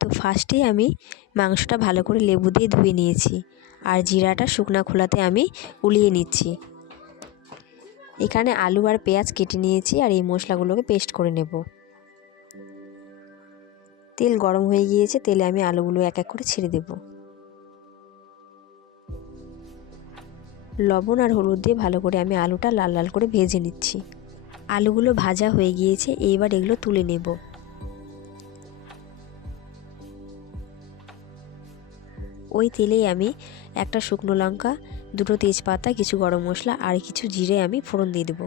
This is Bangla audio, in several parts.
তো ফার্স্টেই আমি মাংসটা ভালো করে লেবু দিয়ে ধুয়ে নিয়েছি, আর জিরাটা শুকনা খোলাতে আমি উলিয়ে নিচ্ছি। এখানে আলু আর পেঁয়াজ কেটে নিয়েছি, আর এই মশলাগুলোকে পেস্ট করে নেব। তেল গরম হয়ে গিয়েছে, তেলে আমি আলুগুলো এক এক করে ছেড়ে দেব। লবণ আর হলুদ দিয়ে ভালো করে আমি আলুটা লাল লাল করে ভেজে নিচ্ছি। আলুগুলো ভাজা হয়ে গিয়েছে, এইবার এগুলো তুলে নেব। ওই তেলেই আমি একটা শুকনো লঙ্কা, দুটো তেজপাতা, কিছু গরম মশলা আর কিছু জিরে আমি ফোড়ন দিয়ে দেব।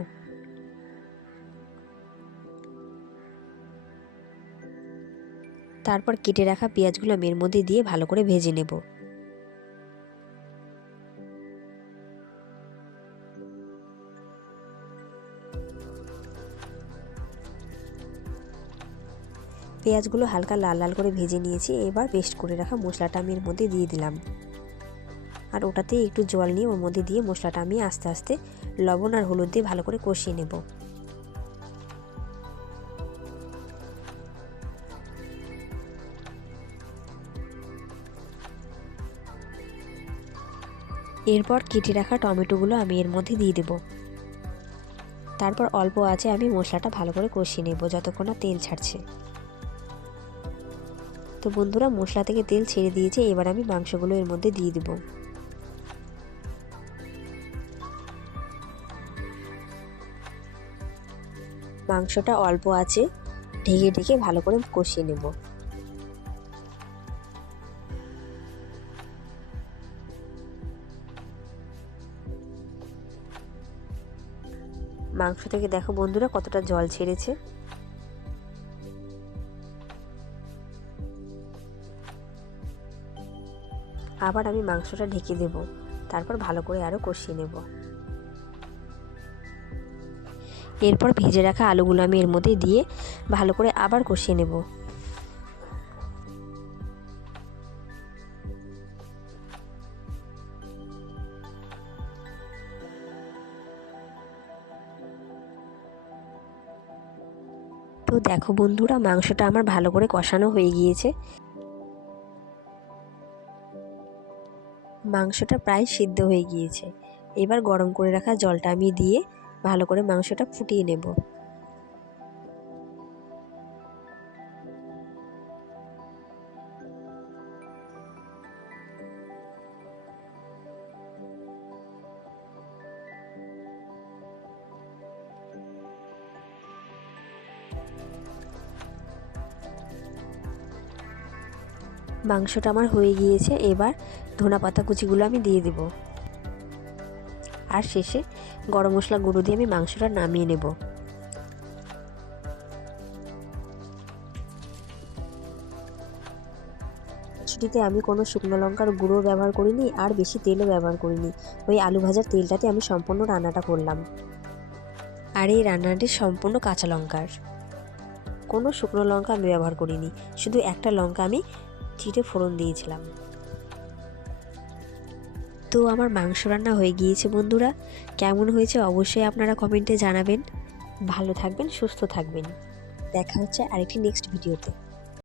তারপর কেটে রাখা পেঁয়াজগুলো আমি এর মধ্যে দিয়ে ভালো করে ভেজে নেব। পেঁয়াজগুলো হালকা লাল লাল করে ভেজে নিয়েছি। এবার পেস্ট করে রাখা মশলাটা আমি এর মধ্যে দিয়ে দিলাম, আর ওটাতে একটু জল নিয়ে ওর মধ্যে দিয়ে মশলাটা আমি আস্তে আস্তে লবণ আর হলুদ দিয়ে ভালো করে কষিয়ে নেব। এরপর কেটে রাখা টমেটোগুলো আমি এর মধ্যে দিয়ে দেব। তারপর অল্প আঁচে আমি মশলাটা ভালো করে কষিয়ে নেব যতক্ষণ না তেল ছাড়ছে। তো বন্ধুরা, মশলা থেকে তেল ছেড়ে দিয়েছে, এবার আমি মাংসগুলো এর মধ্যে দিয়ে দেব। মাংসটা অল্প আঁচে ঢেকে ঢেকে ভালো করে কষিয়ে নেব। মাংস থেকে দেখো বন্ধুরা কতটা জল ছেড়েছে। আবার আমি মাংসটা ঢেকে দেব, তারপর ভালো করে আরও কষিয়ে নেব। এরপর ভেজে রাখা আলুগুলো আমি এর মধ্যে দিয়ে ভালো করে আবার কষিয়ে নেব। তো দেখো বন্ধুরা, মাংসটা আমার ভালো করে কষানো হয়ে গিয়েছে। মাংসটা প্রায় সিদ্ধ হয়ে গিয়েছে। এবার গরম করে রাখা জলটা আমি দিয়ে ভালো করে মাংসটা ফুটিয়ে নেব। মাংসটা আমার হয়ে গিয়েছে। এবার ধনেপাতা কুচিগুলো আমি দিয়ে দেব, আর শেষে গরম মশলা গুঁড়ো দিয়ে আমি মাংসটা নামিয়ে নেব। খিচুড়িতে আমি কোনো শুকনো লঙ্কার গুঁড়ো ব্যবহার করিনি, আর বেশি তেলও ব্যবহার করিনি। ওই আলু ভাজার তেলটাতে আমি সম্পূর্ণ রান্নাটা করলাম। আর এই রান্নাটি সম্পূর্ণ কাঁচা লঙ্কার, কোনো শুকনো লঙ্কা আমি ব্যবহার করিনি, শুধু একটা লঙ্কা আমি চিড়ে ফোড়ন দিয়েছিলাম। তো আমার মাংস রান্না হয়ে গিয়েছে বন্ধুরা। কেমন হয়েছে অবশ্যই আপনারা কমেন্টে জানাবেন। ভালো থাকবেন, সুস্থ থাকবেন। দেখা হচ্ছে আরেকটি নেক্সট ভিডিওতে।